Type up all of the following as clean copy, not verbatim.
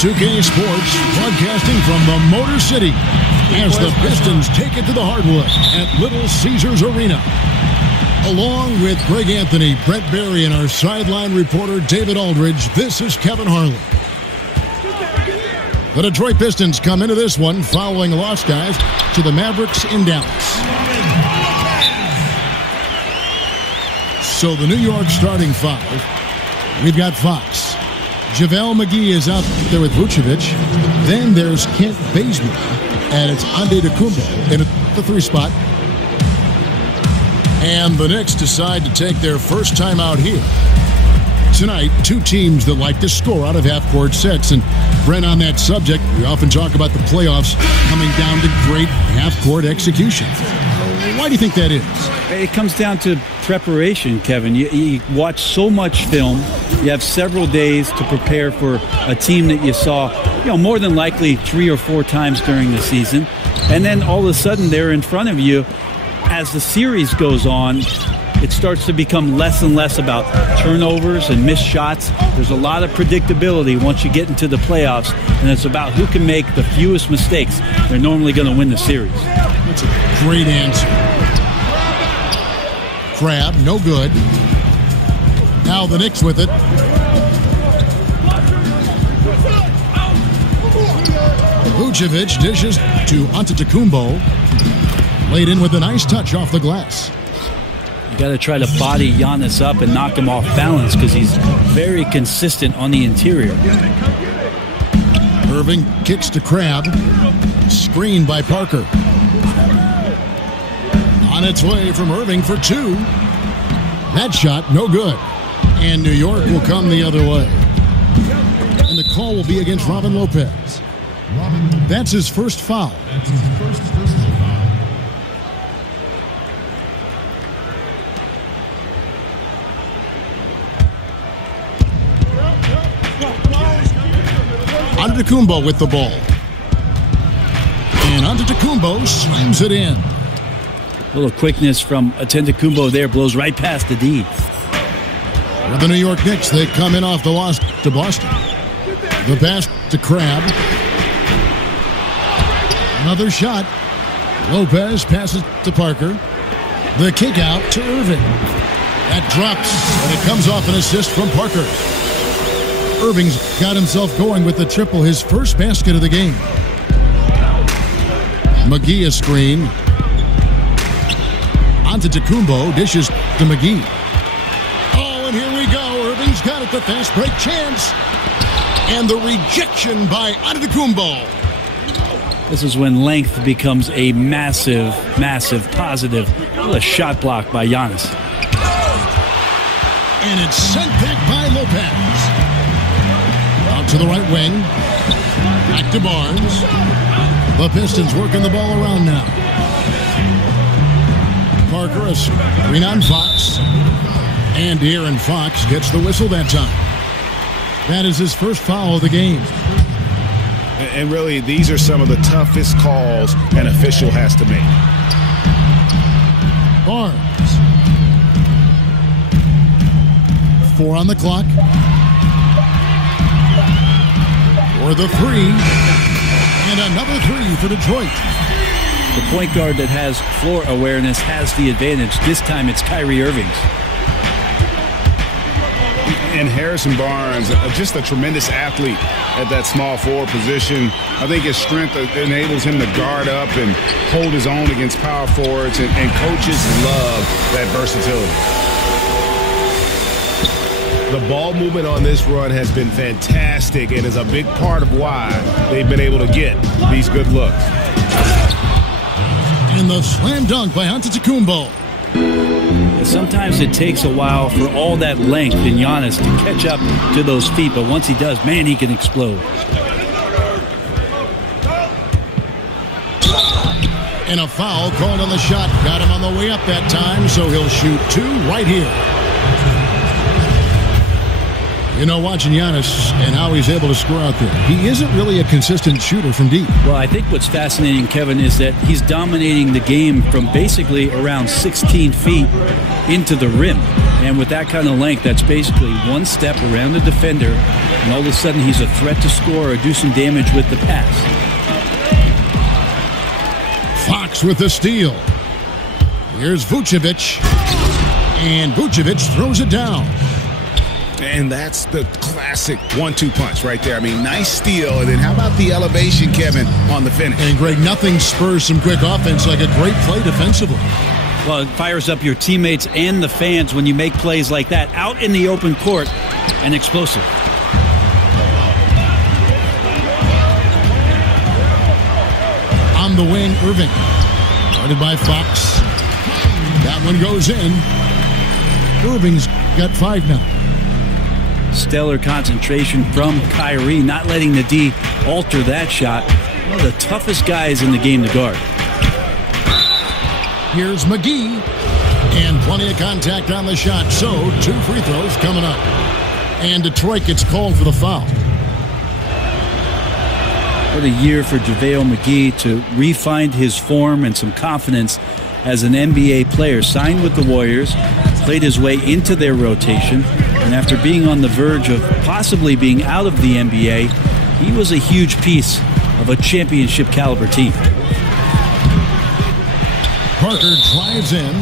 2K Sports, broadcasting from the Motor City as the Pistons take it to the hardwood at Little Caesars Arena. Along with Greg Anthony, Brett Berry, and our sideline reporter David Aldridge, this is Kevin Harlan. The Detroit Pistons come into this one following a loss, guys, to the Mavericks in Dallas. So the New York starting five, we've got Fox. JaVale McGee is out there with Vucevic. Then there's Kent Bazemore. And it's Antetokounmpo in the 3 spot. And the Knicks decide to take their first time out here. Tonight, 2 teams that like to score out of half-court sets. And, Brent, on that subject, we often talk about the playoffs coming down to great half-court execution. Why do you think that is? It comes down to preparation, Kevin. You watch so much film. You have several days to prepare for a team that you saw, more than likely 3 or 4 times during the season. And then all of a sudden they're in front of you. As the series goes on, it starts to become less and less about turnovers and missed shots. There's a lot of predictability once you get into the playoffs, and it's about who can make the fewest mistakes. They're normally going to win the series. That's a great answer. Crab, no good. Now the Knicks with it. Vucevic dishes to Antetokounmpo. Laid in with a nice touch off the glass. You got to try to body Giannis up and knock him off balance because he's very consistent on the interior. Irving kicks to Crab. Screened by Parker. On its way from Irving for 2. That shot, no good. And New York will come the other way. And the call will be against Robin Lopez. That's his first foul. Antetokounmpo with the ball. And Antetokounmpo slams it in. A little quickness from Antetokounmpo there, blows right past the D. For the New York Knicks, they come in off the loss to Boston. The pass to Crab. Another shot. Lopez passes to Parker. The kick out to Irving. That drops, and it comes off an assist from Parker. Irving's got himself going with the triple, his first basket of the game. McGee a screen. Antetokounmpo dishes to McGee. Oh, and here we go. Irving's got it, the fast break chance. And the rejection by Antetokounmpo. This is when length becomes a massive, massive positive. What a shot block by Giannis. And it's sent back by Lopez. Out to the right wing. Back to Barnes. The Pistons working the ball around now. Parker, a screen on Fox. And De'Aaron Fox gets the whistle that time. That is his first foul of the game. And really, these are some of the toughest calls an official has to make. Barnes. 4 on the clock. For the 3. And another 3 for Detroit. The point guard that has floor awareness has the advantage. This time it's Kyrie Irving's. And Harrison Barnes, just a tremendous athlete at that small forward position. I think his strength enables him to guard up and hold his own against power forwards, and coaches love that versatility. The ball movement on this run has been fantastic and is a big part of why they've been able to get these good looks. And the slam dunk by Antetokounmpo. Sometimes it takes a while for all that length in Giannis to catch up to those feet, but once he does, man, he can explode. And a foul called on the shot. Got him on the way up that time, so he'll shoot 2 right here. You know, watching Giannis and how he's able to score out there, he isn't really a consistent shooter from deep. Well, I think what's fascinating, Kevin, is that he's dominating the game from basically around 16 feet into the rim. And with that kind of length, that's basically one step around the defender, and all of a sudden he's a threat to score or do some damage with the pass. Fox with the steal. Here's Vucevic. And Vucevic throws it down. And that's the classic 1-2 punch right there. I mean, nice steal. And then how about the elevation, Kevin, on the finish? And, Greg, nothing spurs some quick offense like a great play defensively. Well, it fires up your teammates and the fans when you make plays like that out in the open court and explosive. On the wing, Irving. Guarded by Fox. That one goes in. Irving's got 5 now. Stellar concentration from Kyrie, not letting the D alter that shot. One of the toughest guys in the game to guard. Here's McGee. And plenty of contact on the shot. So, 2 free throws coming up. And Detroit gets called for the foul. What a year for JaVale McGee to re-find his form and some confidence as an NBA player. Signed with the Warriors, played his way into their rotation, and after being on the verge of possibly being out of the NBA, he was a huge piece of a championship caliber team. Parker drives in,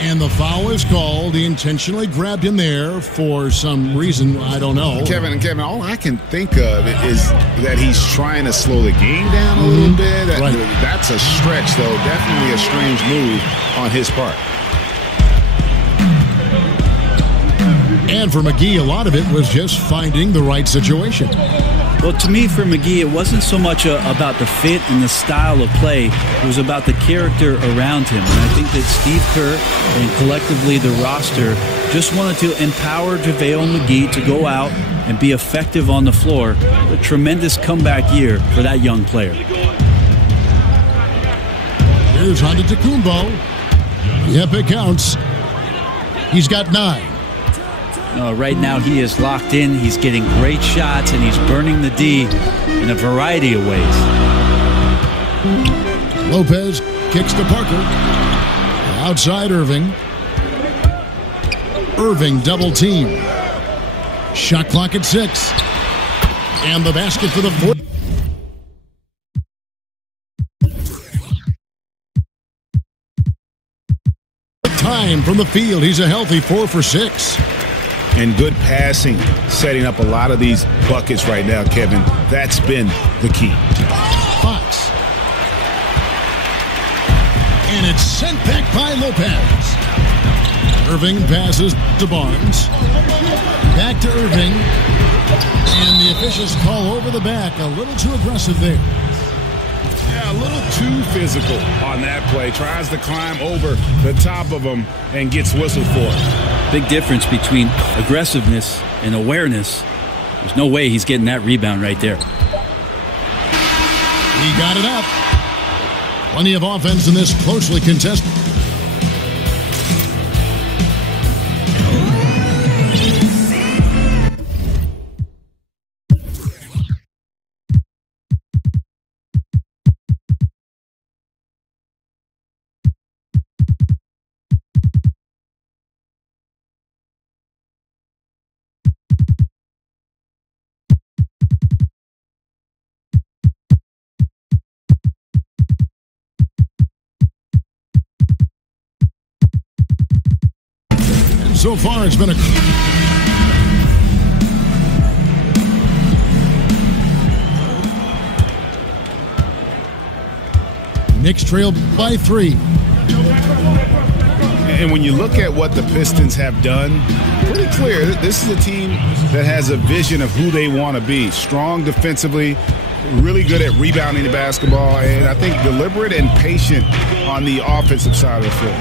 and the foul is called. He intentionally grabbed him there for some reason, I don't know. Kevin, all I can think of is that he's trying to slow the game down a little bit. Right. That's a stretch, though. Definitely a strange move on his part. And for McGee, a lot of it was just finding the right situation. Well, to me, for McGee, it wasn't so much about the fit and the style of play. It was about the character around him. And I think that Steve Kerr and collectively the roster just wanted to empower JaVale McGee to go out and be effective on the floor. A tremendous comeback year for that young player. Here's Antetokounmpo. Yep, it counts. He's got 9. Right now he is locked in. He's getting great shots, and he's burning the D in a variety of ways. Lopez kicks to Parker. Outside Irving. Irving double team. Shot clock at 6. And the basket for the 4th. Time from the field. He's a healthy 4 for 6. And good passing, setting up a lot of these buckets right now, Kevin. That's been the key. Fox. And it's sent back by Lopez. Irving passes to Barnes. Back to Irving. And the officials call over the back. A little too aggressive there. Yeah, a little too physical on that play. Tries to climb over the top of him and gets whistled for it. Big difference between aggressiveness and awareness. There's no way he's getting that rebound right there. He got it up. Plenty of offense in this closely contested. So far, it's been a... Knicks trail by 3. And when you look at what the Pistons have done, pretty clear, this is a team that has a vision of who they want to be. Strong defensively, really good at rebounding the basketball, and I think deliberate and patient on the offensive side of the floor.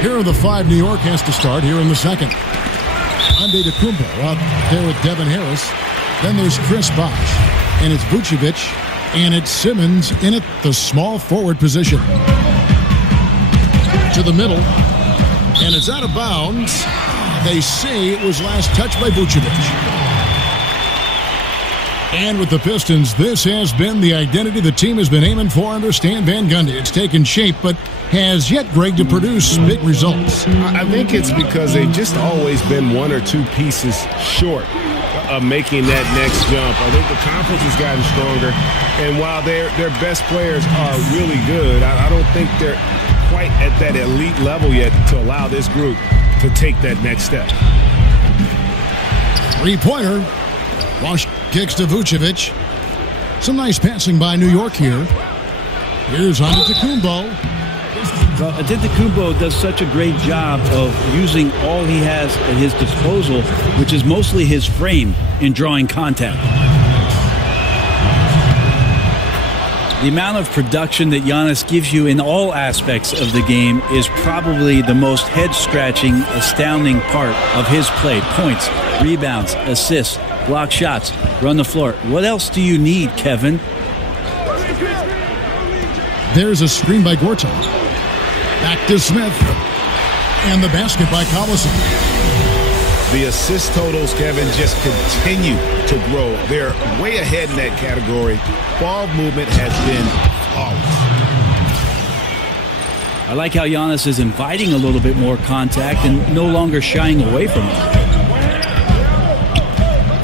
Here are the 5 New York has to start here in the second. Antetokounmpo out there with Devin Harris. Then there's Chris Bosh, and it's Vucevic, and it's Simmons in at the small forward position. To the middle, and it's out of bounds. They say it was last touched by Vucevic. And with the Pistons, this has been the identity the team has been aiming for under Stan Van Gundy. It's taken shape, but has yet, Greg, to produce big results. I think it's because they've just always been 1 or 2 pieces short of making that next jump. I think the conference has gotten stronger, and while their best players are really good, I don't think they're quite at that elite level yet to allow this group to take that next step. 3-pointer. Wash kicks to Vucevic. Some nice passing by New York here. Here's Antetokounmpo. Antetokounmpo does such a great job of using all he has at his disposal, which is mostly his frame, in drawing contact. The amount of production that Giannis gives you in all aspects of the game is probably the most head-scratching, astounding part of his play. Points, rebounds, assists, block shots, run the floor. What else do you need, Kevin? There's a screen by Gortat. Back to Smith. And the basket by Collison. The assist totals, Kevin, just continue to grow. They're way ahead in that category. Ball movement has been flawless. I like how Giannis is inviting a little bit more contact and no longer shying away from it.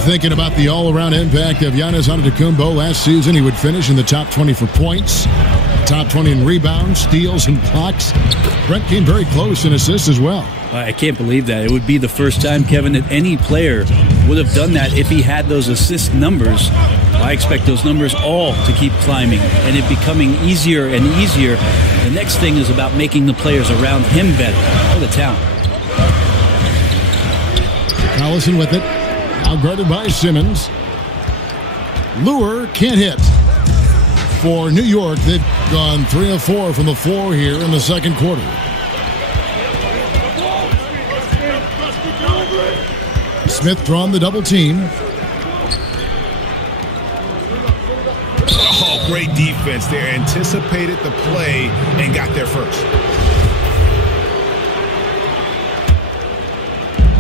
Thinking about the all-around impact of Giannis Antetokounmpo last season, he would finish in the top 20 for points, top 20 in rebounds, steals, and blocks. Brent came very close in assists as well. I can't believe that. It would be the first time, Kevin, that any player would have done that if he had those assist numbers. I expect those numbers all to keep climbing and it becoming easier and easier. The next thing is about making the players around him better. What a talent. Collison with it. Now guarded by Simmons. Lure can't hit. For New York, they've gone 3 of 4 from the floor here in the second quarter. Smith drawn the double team. Oh, great defense there. Anticipated the play and got there first.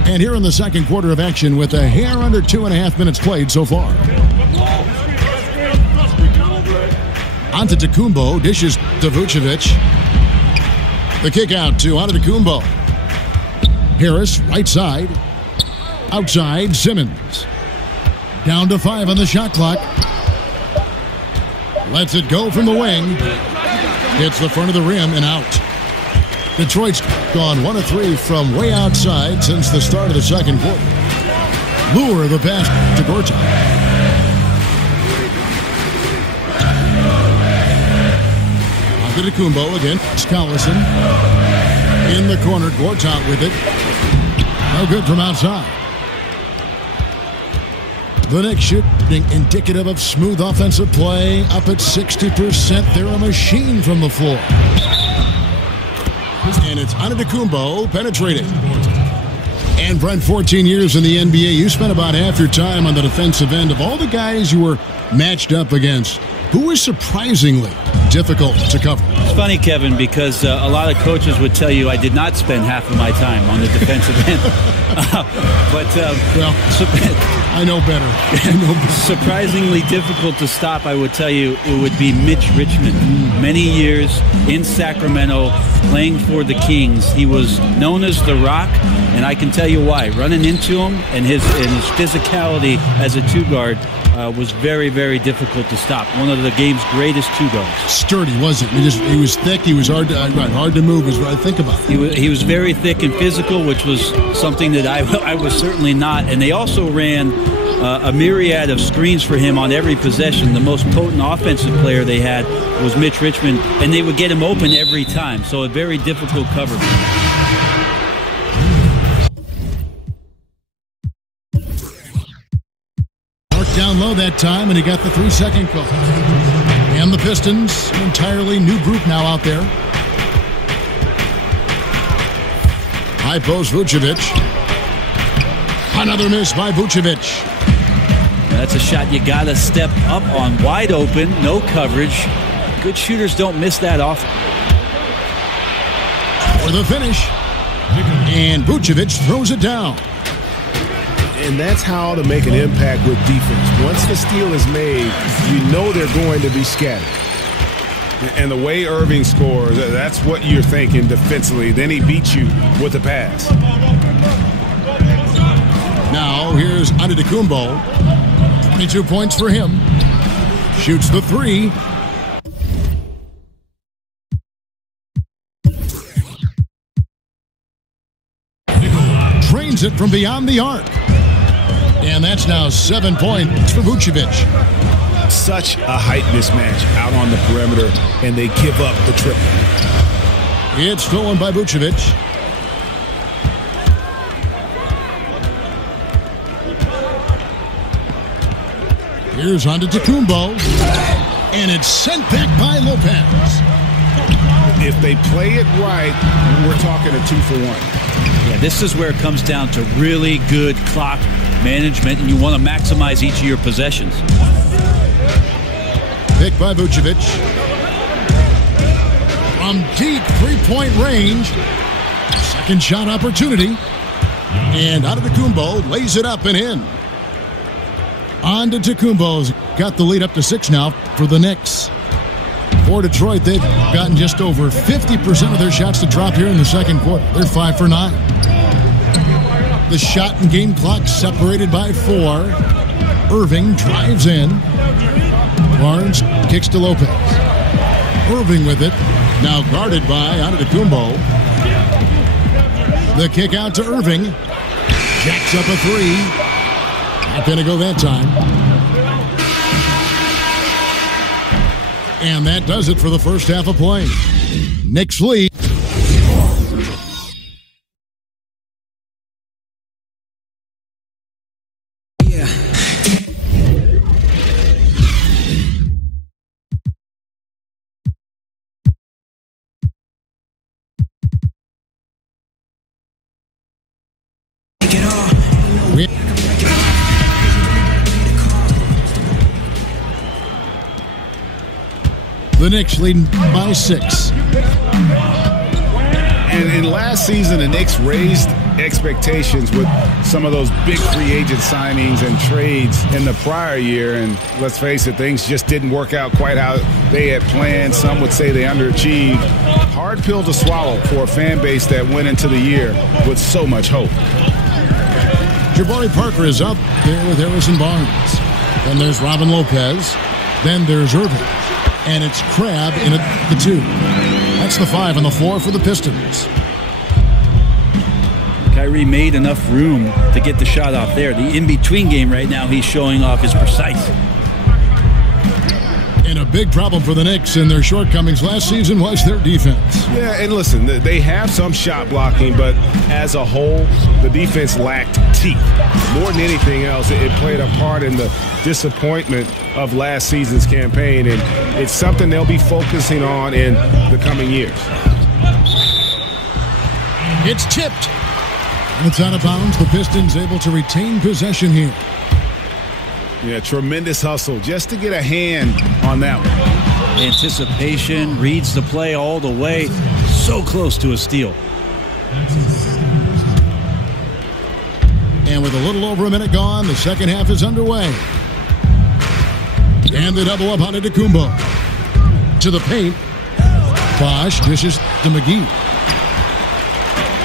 And here in the second quarter of action with a hair under 2.5 minutes played so far. Antetokounmpo dishes to Vucevic. The kick out to Antetokounmpo. Harris, right side. Outside, Simmons. Down to 5 on the shot clock. Lets it go from the wing. Hits the front of the rim and out. Detroit's gone 1 of 3 from way outside since the start of the second quarter. Lure the pass to Gortat. Antetokounmpo against Collison. In the corner, Gortat with it. No good from outside. The Knicks shooting indicative of smooth offensive play. Up at 60%. They're a machine from the floor. And it's Antetokounmpo penetrating. And Brent, 14 years in the NBA, you spent about half your time on the defensive end. Of all the guys you were matched up against, who was surprisingly difficult to cover? It's funny, Kevin, because a lot of coaches would tell you I did not spend half of my time on the defensive end. Well, I know better. Surprisingly difficult to stop, I would tell you, it would be Mitch Richmond. Many years in Sacramento playing for the Kings. He was known as The Rock, and I can tell you why. Running into him and his physicality as a two-guard was very, very difficult to stop. One of the game's greatest two guards. Sturdy, wasn't he? He was thick. He was hard to move is what I think about. He was very thick and physical, which was something that I was certainly not. And they also ran a myriad of screens for him on every possession. The most potent offensive player they had was Mitch Richmond, and they would get him open every time. So a very difficult cover. Down low. go that time, and he got the 3-second call. And the Pistons, an entirely new group now out there. High post Vucevic. Another miss by Vucevic. That's a shot you got to step up on. Wide open, no coverage. Good shooters don't miss that often. For the finish. And Vucevic throws it down. And that's how to make an impact with defense. Once the steal is made, you know they're going to be scattered. And the way Irving scores, that's what you're thinking defensively. Then he beats you with the pass. Now here's Antetokounmpo. 22 points for him. Shoots the 3. Trains it from beyond the arc. And that's now 7 points for Vucevic. Such a height mismatch out on the perimeter, and they give up the triple. It's stolen by Vucevic. Here's Antetokounmpo. And it's sent back by Lopez. If they play it right, we're talking a 2-for-1. Yeah, this is where it comes down to really good clock management, and you want to maximize each of your possessions. Pick by Vucevic. From deep three-point range. Second shot opportunity. And Antetokounmpo lays it up and in. Antetokounmpo's got the lead up to 6 now for the Knicks. For Detroit, they've gotten just over 50% of their shots to drop here in the second quarter. They're 5 for 9. The shot and game clock separated by 4. Irving drives in. Barnes kicks to Lopez. Irving with it. Now guarded by Antetokounmpo. The kick out to Irving. Jacks up a 3. Not going to go that time. And that does it for the first half of play. Knicks lead. The Knicks leading by 6. And in last season, the Knicks raised expectations with some of those big free agent signings and trades in the prior year. And let's face it, things just didn't work out quite how they had planned. Some would say they underachieved. Hard pill to swallow for a fan base that went into the year with so much hope. Jabari Parker is up there with Harrison Barnes. Then there's Robin Lopez. Then there's Irving. And it's Crabbe in at the 2. That's the 5 and the 4 for the Pistons. Kyrie made enough room to get the shot off there. The in-between game right now, he's showing off his precise. And a big problem for the Knicks in their shortcomings last season was their defense. Yeah, and listen, they have some shot blocking, but as a whole, the defense lacked teeth. More than anything else, it played a part in the disappointment of last season's campaign, and it's something they'll be focusing on in the coming years. It's tipped. It's out of bounds. The Pistons able to retain possession here. Yeah, tremendous hustle just to get a hand on that one. Anticipation, reads the play all the way. So close to a steal. And with a little over a minute gone, the second half is underway. And the double up on Antetokounmpo. To the paint. Bosh dishes to McGee.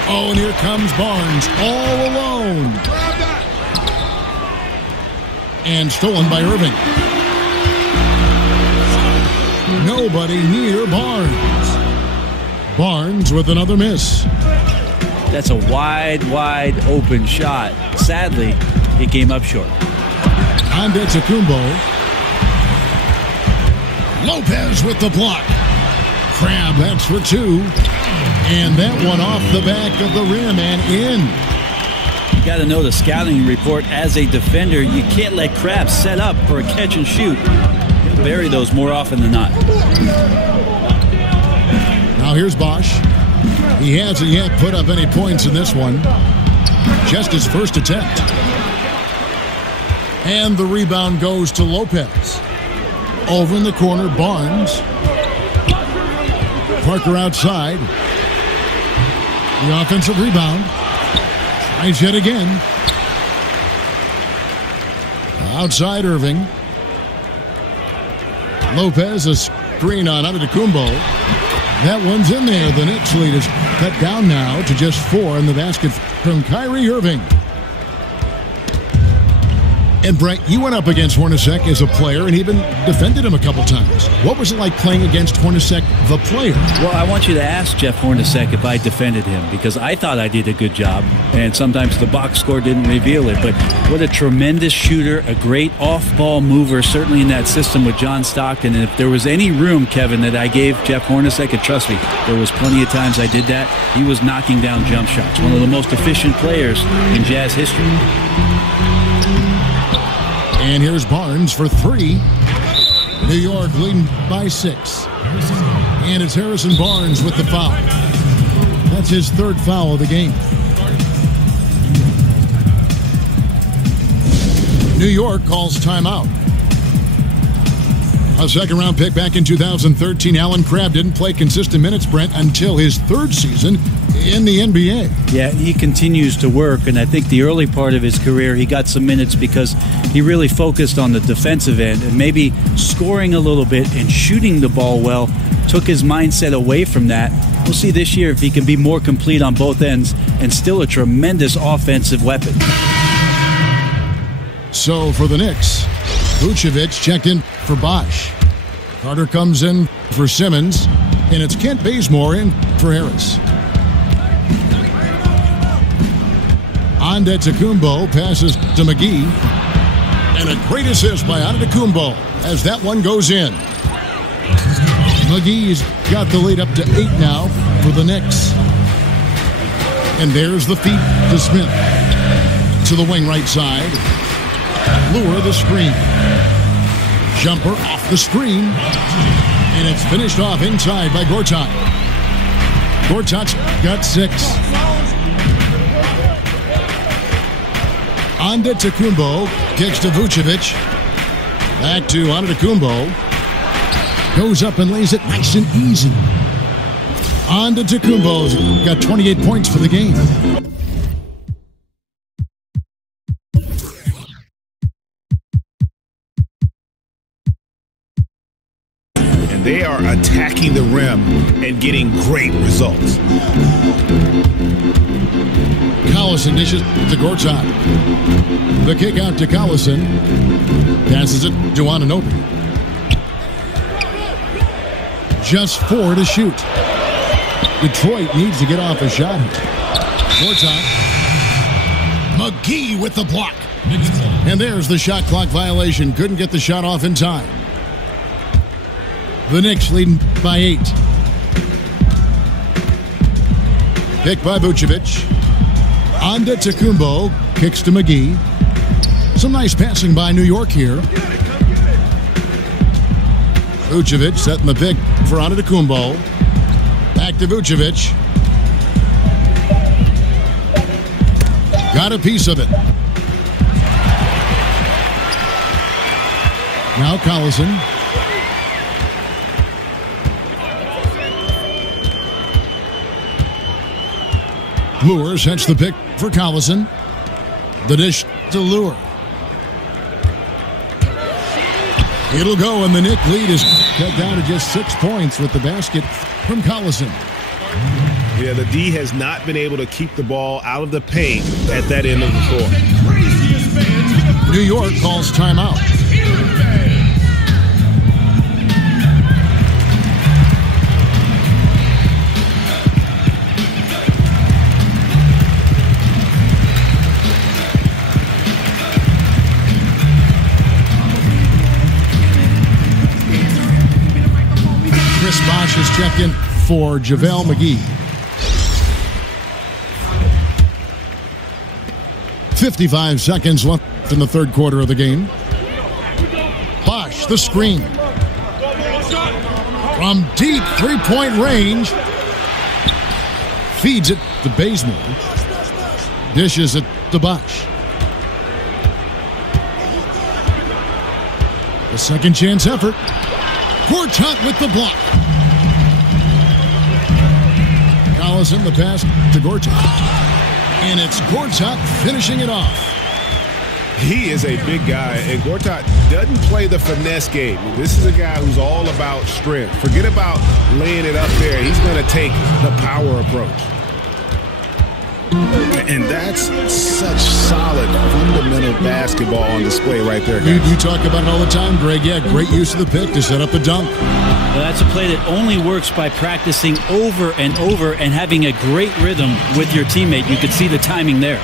Oh, and here comes Barnes all alone. And stolen by Irving. Nobody near Barnes. Barnes with another miss. That's a wide open shot. Sadly, it came up short. Antetokounmpo. Lopez with the block. Crabbe, that's for 2. And that one off the back of the rim and in. You got to know the scouting report. As a defender, you can't let Krabs set up for a catch and shoot. He'll bury those more often than not. Now here's Bosch. He hasn't yet put up any points in this one. Just his first attempt. And the rebound goes to Lopez. Over in the corner, Barnes. Parker outside. The offensive rebound. Tries yet again. Outside Irving. Lopez, a screen on Antetokounmpo. That one's in there. The Knicks lead is cut down now to just 4 in the basket from Kyrie Irving. And Brett, you went up against Hornacek as a player and even defended him a couple times. What was it like playing against Hornacek, the player? Well, I want you to ask Jeff Hornacek if I defended him, because I thought I did a good job, and sometimes the box score didn't reveal it. But what a tremendous shooter, a great off-ball mover, certainly in that system with John Stockton. And if there was any room, Kevin, that I gave Jeff Hornacek, and trust me, there was plenty of times I did that, he was knocking down jump shots. One of the most efficient players in Jazz history. And here's Barnes for 3. New York leading by 6. And it's Harrison Barnes with the foul. That's his 3rd foul of the game. New York calls timeout. A second-round pick back in 2013, Alan Crabb didn't play consistent minutes, Brent, until his 3rd season in the NBA. Yeah, he continues to work, and I think the early part of his career, he got some minutes because he really focused on the defensive end and maybe scoring a little bit and shooting the ball well, took his mindset away from that. We'll see this year if he can be more complete on both ends and still a tremendous offensive weapon. So for the Knicks, Vucevic checked in for Bosch. Carter comes in for Simmons, and it's Kent Bazemore in for Harris. Antetokounmpo passes to McGee, and a great assist by Antetokounmpo as that one goes in. McGee's got the lead up to 8 now for the Knicks. And there's the feed to Smith. To the wing right side. Lure the screen. Jumper off the screen. And it's finished off inside by Gortat. Gortat's got 6. Antetokounmpo kicks to Vucevic. Back to Antetokounmpo. Goes up and lays it nice and easy. Antetokounmpo's got 28 points for the game. And they are attacking the rim and getting great results. Collison dishes to Gortat. The kick out to Collison. Passes it to Anunoby. Just 4 to shoot. Detroit needs to get off a shot here. Gortat. McGee with the block. And there's the shot clock violation. Couldn't get the shot off in time. The Knicks leading by 8. Pick by Vucevic. Antetokounmpo kicks to McGee. Some nice passing by New York here. Vucevic setting the pick for Antetokounmpo. Back to Vucevic. Got a piece of it. Now Collison. Lure sets the pick for Collison. The dish to Lure. It'll go, and the Knick lead is cut down to just 6 points with the basket from Collison. Yeah, the D has not been able to keep the ball out of the paint at that end of the floor. New York calls timeout. Chris Bosh has checked in for JaVale McGee. 55 seconds left in the third quarter of the game. Bosch, the screen. From deep three-point range. Feeds it to Bazemore. Dishes it to Bosch. The second chance effort. Gortat with the block. Collison the pass to Gortat. And it's Gortat finishing it off. He is a big guy, and Gortat doesn't play the finesse game. This is a guy who's all about strength. Forget about laying it up there. He's going to take the power approach. And that's such solid, fundamental basketball on display right there, guys. You talk about it all the time, Greg. Yeah, great use of the pick to set up the dunk. Well, that's a play that only works by practicing over and over and having a great rhythm with your teammate. You could see the timing there.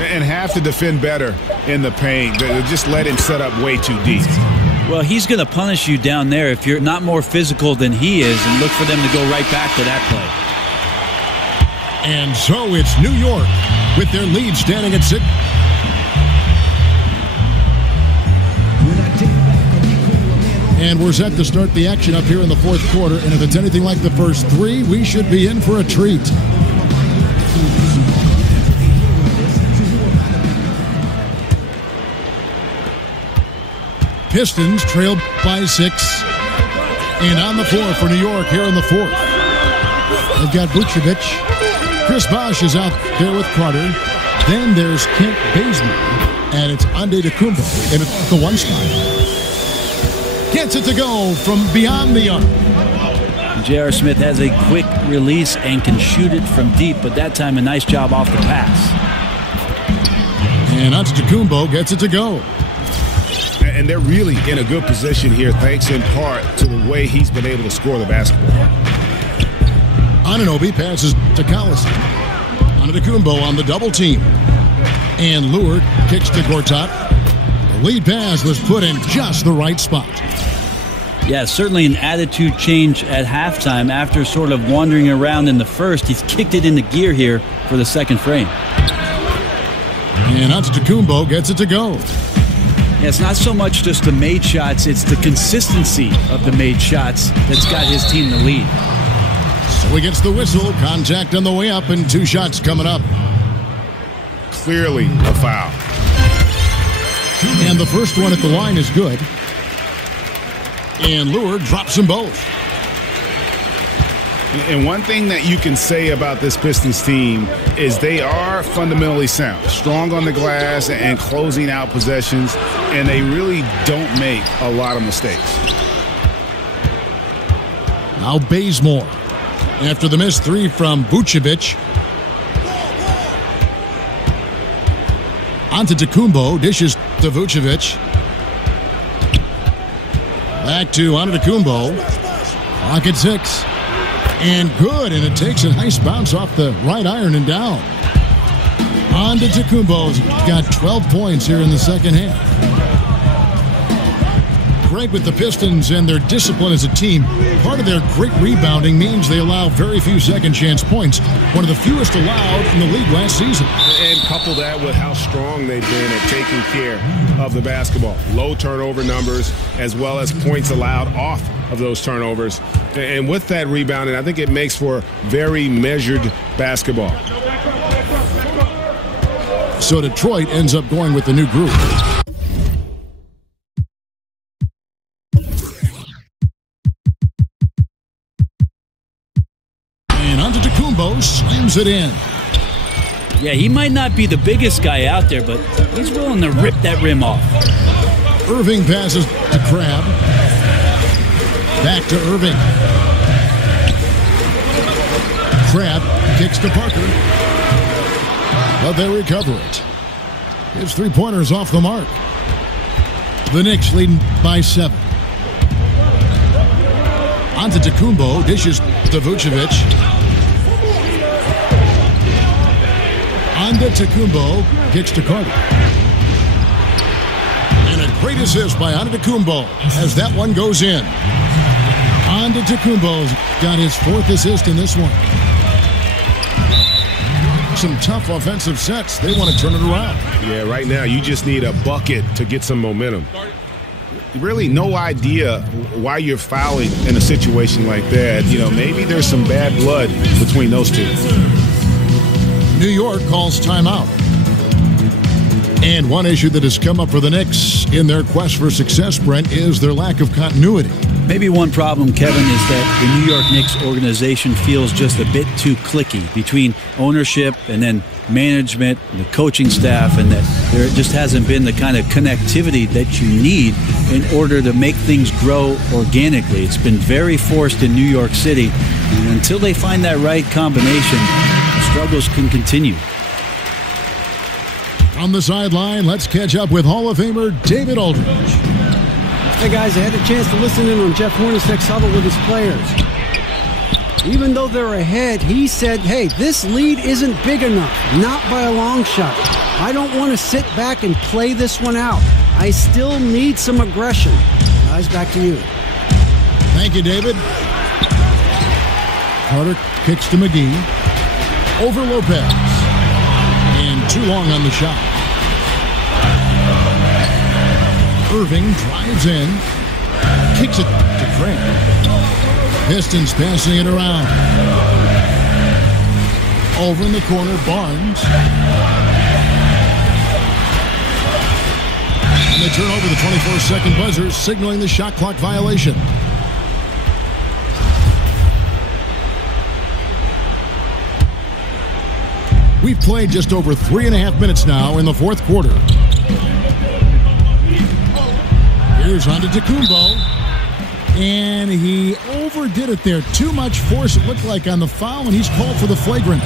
And have to defend better in the paint. Just let him set up way too deep. Well, he's going to punish you down there if you're not more physical than he is, and look for them to go right back to that play. And so it's New York with their lead standing at 6. And we're set to start the action up here in the fourth quarter. And if it's anything like the first three, we should be in for a treat. Pistons trailed by 6. And on the floor for New York here in the fourth. They've got Vucevic. Chris Bosh is out there with Carter. Then there's Kent Bazemore. And it's Antetokounmpo in the one spot. Gets it to go from beyond the arc. J.R. Smith has a quick release and can shoot it from deep, but that time a nice job off the pass. And Antetokounmpo gets it to go. And they're really in a good position here, thanks in part to the way he's been able to score the basketball. Anunoby passes to Collison. Antetokounmpo on the double team. And Lillard kicks to Gortat. The lead pass was put in just the right spot. Yeah, certainly an attitude change at halftime. After sort of wandering around in the first, he's kicked it into gear here for the second frame. And Antetokounmpo gets it to go. Yeah, it's not so much just the made shots, it's the consistency of the made shots that's got his team the lead. So he gets the whistle, contact on the way up, and 2 shots coming up. Clearly a foul. And the first one at the line is good. And Lillard drops them both. And one thing that you can say about this Pistons team is they are fundamentally sound, strong on the glass and closing out possessions, and they really don't make a lot of mistakes. Now Bazemore. After the missed 3 from Vucevic. Antetokounmpo dishes to Vucevic. Back to Antetokounmpo. Clock at 6. And good, and it takes a nice bounce off the right iron and down. Antetokounmpo's got 12 points here in the second half. Great with the Pistons and their discipline as a team. Part of their great rebounding means they allow very few second chance points, one of the fewest allowed in the league last season. And couple that with how strong they've been at taking care of the basketball. Low turnover numbers as well as points allowed off of those turnovers. And with that rebounding, I think it makes for very measured basketball. So Detroit ends up going with the new group. And Antetokounmpo slams it in. Yeah, he might not be the biggest guy out there, but he's willing to rip that rim off. Irving passes to Crabbe. Back to Irving. Crabbe kicks to Parker. But they recover it. His 3-pointers off the mark. The Knicks leading by 7. Antetokounmpo dishes to Vucevic. Antetokounmpo kicks to Carter. And a great assist by Antetokounmpo as that one goes in. Antetokounmpo's got his 4th assist in this one. some tough offensive sets. They want to turn it around. Yeah, right now you just need a bucket to get some momentum. Really no idea why you're fouling in a situation like that. You know, maybe there's some bad blood between those two. New York calls timeout. And one issue that has come up for the Knicks in their quest for success, Brent, is their lack of continuity. Maybe one problem, Kevin, is that the New York Knicks organization feels just a bit too cliquey between ownership and then management, and the coaching staff, and that there just hasn't been the kind of connectivity that you need in order to make things grow organically. It's been very forced in New York City, and until they find that right combination, struggles can continue. On the sideline, let's catch up with Hall of Famer David Aldridge. Hey guys, I had a chance to listen in on Jeff Hornacek's huddle with his players. Even though they're ahead, he said, hey, this lead isn't big enough, not by a long shot. I don't want to sit back and play this one out. I still need some aggression. Guys, back to you. Thank you, David. Carter kicks to McGee. Over Lopez. And too long on the shot. Irving drives in. Kicks it to Craig. Pistons passing it around. Over in the corner, Barnes. And they turn over the 24-second buzzer, signaling the shot clock violation. We've played just over 3.5 minutes now in the fourth quarter. Here's Antetokounmpo. And he overdid it there. Too much force, it looked like, on the foul, and he's called for the flagrant.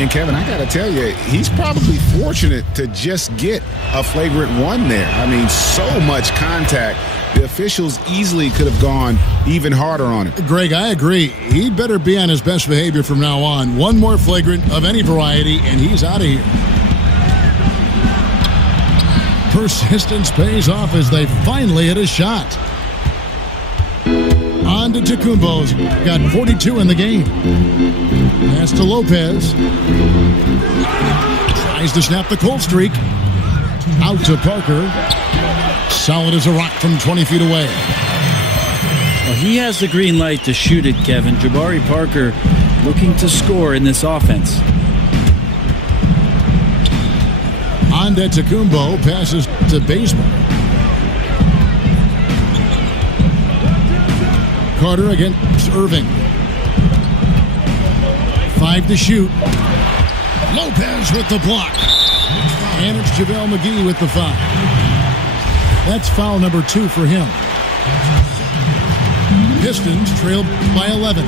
And Kevin, I got to tell you, he's probably fortunate to just get a flagrant one there. I mean, so much contact. The officials easily could have gone even harder on it. Greg, I agree. He'd better be on his best behavior from now on. One more flagrant of any variety, and he's out of here. Persistence pays off as they finally hit a shot. Antetokounmpo's got 42 in the game. Pass to Lopez. Tries to snap the cold streak. Out to Parker. Solid as a rock from 20 feet away. Well, he has the green light to shoot it, Kevin. Jabari Parker looking to score in this offense. Antetokounmpo passes to Bazemore. Carter against Irving. 5 to shoot. Lopez with the block. And it's JaVale McGee with the foul. That's foul number 2 for him. Pistons trailed by 11.